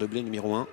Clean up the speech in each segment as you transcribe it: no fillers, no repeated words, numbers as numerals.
Le blé numéro 1.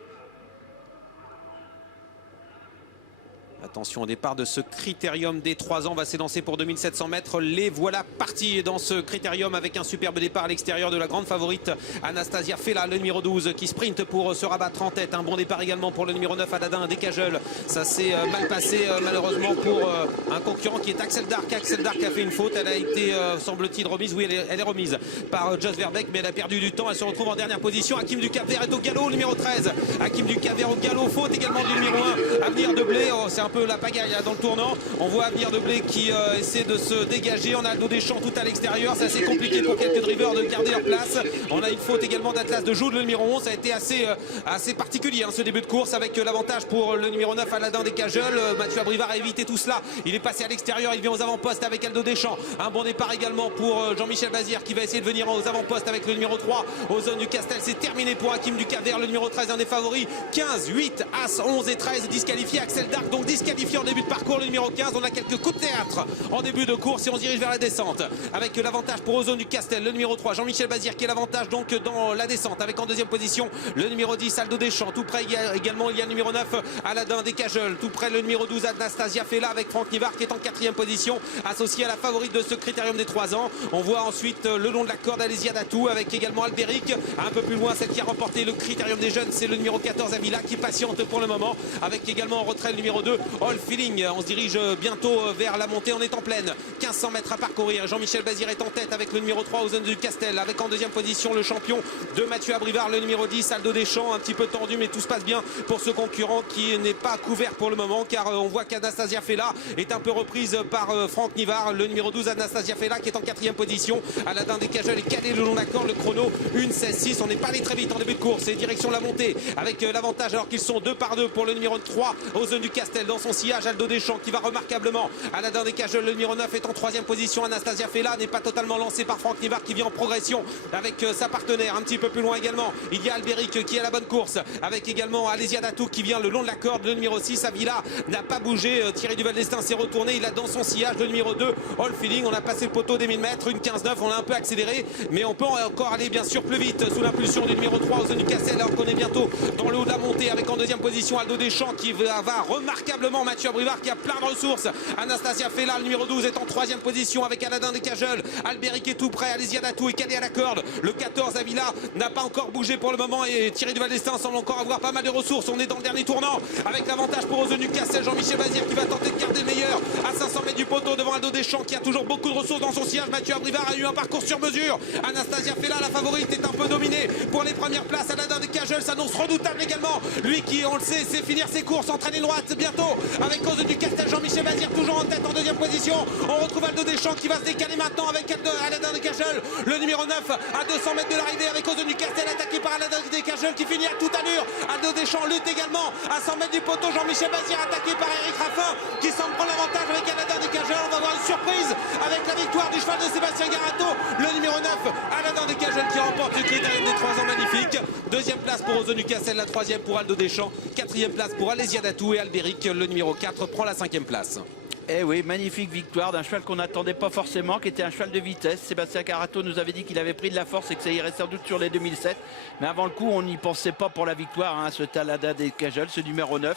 Attention au départ de ce critérium des 3 ans, on va s'élancer pour 2700 mètres. Les voilà partis dans ce critérium avec un superbe départ à l'extérieur de la grande favorite Anastasia Fela, le numéro 12 qui sprint pour se rabattre en tête. Un bon départ également pour le numéro 9 Aladin Descajeul. Ça s'est mal passé malheureusement pour un concurrent qui est Axel Dark. Axel Dark a fait une faute, elle a été semble-t-il remise, oui elle est remise par Jos Verbeek, mais elle a perdu du temps, elle se retrouve en dernière position. Hakim du Cap-Vert est au galop, le numéro 13. Hakim du Cap-Vert au galop, faute également du numéro 1 Avenir de Blé. Oh, c'est un peu la pagaille dans le tournant. On voit Avenir de Blé qui essaie de se dégager. On a Aldo Deschamps tout à l'extérieur. C'est assez compliqué pour quelques drivers de garder leur place. On a une faute également d'Atlas de Joude, le numéro 11. Ça a été assez particulier ce début de course avec l'avantage pour le numéro 9 Aladin Descajeul. Mathieu Abrivard a évité tout cela. Il est passé à l'extérieur. Il vient aux avant-postes avec Aldo Deschamps. Un bon départ également pour Jean-Michel Bazir qui va essayer de venir aux avant-postes avec le numéro 3 aux zones du Castel. C'est terminé pour Hakim du Cap-Vert, le numéro 13, un des favoris. 15, 8, As, 11 et 13 disqualifiés. Axel Dark donc disqualifié en début de parcours, le numéro 15. On a quelques coups de théâtre en début de course et on se dirige vers la descente avec l'avantage pour Ozone du Castel, le numéro 3 Jean-Michel Bazir qui est l'avantage donc dans la descente avec en deuxième position le numéro 10 Aldo Deschamps. Tout près il y a le numéro 9 Aladin Descajeul. Tout près le numéro 12 Anastasia Fela avec Franck Nivard qui est en quatrième position associé à la favorite de ce critérium des 3 ans. On voit ensuite le long de la corde Alésia Datou avec également Albéric. Un peu plus loin celle qui a remporté le critérium des jeunes, c'est le numéro 14 Avila qui patiente pour le moment avec également en retrait le numéro 2 All Feeling. On se dirige bientôt vers la montée, on est en pleine, 1500 mètres à parcourir. Jean-Michel Bazir est en tête avec le numéro 3 aux zones du Castel, avec en deuxième position le champion de Mathieu Abrivard, le numéro 10 Aldo Deschamps. Un petit peu tendu mais tout se passe bien pour ce concurrent qui n'est pas couvert pour le moment car on voit qu'Anastasia Fela est un peu reprise par Franck Nivard, le numéro 12 Anastasia Fela qui est en quatrième position. Aladin Descajeul est calé le long de la corde, le chrono 1:16.6. On n'est pas allé très vite en début de course et direction la montée avec l'avantage alors qu'ils sont 2 par 2 pour le numéro 3 aux zones du Castel. Dans son sillage Aldo Deschamps qui va remarquablement. Aladin Descajeul, le numéro 9 est en troisième position. Anastasia Fela n'est pas totalement lancée par Franck Nivard qui vient en progression avec sa partenaire. Un petit peu plus loin également il y a Albéric qui est à la bonne course avec également Alésia Datou qui vient le long de la corde. Le numéro 6 Avila n'a pas bougé. Thierry Duval d'Estaing s'est retourné, il a dans son sillage le numéro 2 All Feeling. On a passé le poteau des 1000 mètres, une 15-9, on a un peu accéléré mais on peut encore aller bien sûr plus vite sous l'impulsion du numéro 3 aux zones du Castel alors qu'on est bientôt dans le haut de la montée avec en deuxième position Aldo Deschamps qui va remarquablement. Mathieu Abrivard qui a plein de ressources. Anastasia Fela, le numéro 12 est en troisième position avec Aladin Descajeul. Albéric est tout près, Alésia Datou est calé à la corde. Le 14 Avila n'a pas encore bougé pour le moment et Thierry Duval d'Estaing semble encore avoir pas mal de ressources. On est dans le dernier tournant avec l'avantage pour Ozone du Castel. Jean-Michel Bazir qui va tenter de garder le meilleur à 500 mètres du poteau devant Aldo Deschamps qui a toujours beaucoup de ressources dans son sillage. Mathieu Abrivard a eu un parcours sur mesure. Anastasia Fela, la favorite, est un peu dominée pour les premières places. Aladin Descajeul s'annonce redoutable également. Lui qui, on le sait, sait finir ses courses, entraîner droite bientôt avec Ozone du Castel. Jean-Michel Bazir toujours en tête en deuxième position. On retrouve Aldo Deschamps qui va se décaler maintenant avec Aladin Descajeul, le numéro 9 à 200 mètres de l'arrivée avec Ozone du Castel attaqué par Aladin Descajeul qui finit à toute allure. Aldo Deschamps lutte également à 100 mètres du poteau. Jean-Michel Bazir attaqué par Eric Raffin qui semble prendre l'avantage avec Aladin Descajeul. On va voir une surprise avec la victoire du cheval de Sébastien Garato, le numéro 9 Aladin Descajeul qui remporte le critérium des 3 ans. Magnifique. Deuxième place pour Ozone du Castel, la troisième pour Aldo Deschamps, quatrième place pour Alésia Datou et Albéric, le numéro 4, prend la 5e place. Eh oui, magnifique victoire d'un cheval qu'on n'attendait pas forcément, qui était un cheval de vitesse. Sébastien Garato nous avait dit qu'il avait pris de la force et que ça irait sans doute sur les 2007. Mais avant le coup, on n'y pensait pas pour la victoire, ce Aladin Descajeul, ce numéro 9.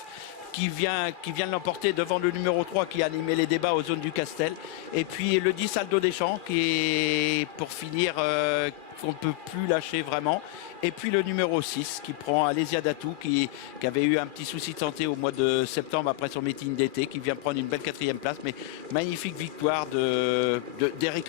Qui vient de l'emporter devant le numéro 3 qui a animé les débats aux zones du Castel. Et puis le 10 Aldo Deschamps qui est pour finir qu'on ne peut plus lâcher vraiment. Et puis le numéro 6 qui prend Alésia Datou qui avait eu un petit souci de santé au mois de septembre après son meeting d'été, qui vient prendre une belle 4e place. Mais magnifique victoire d'Eric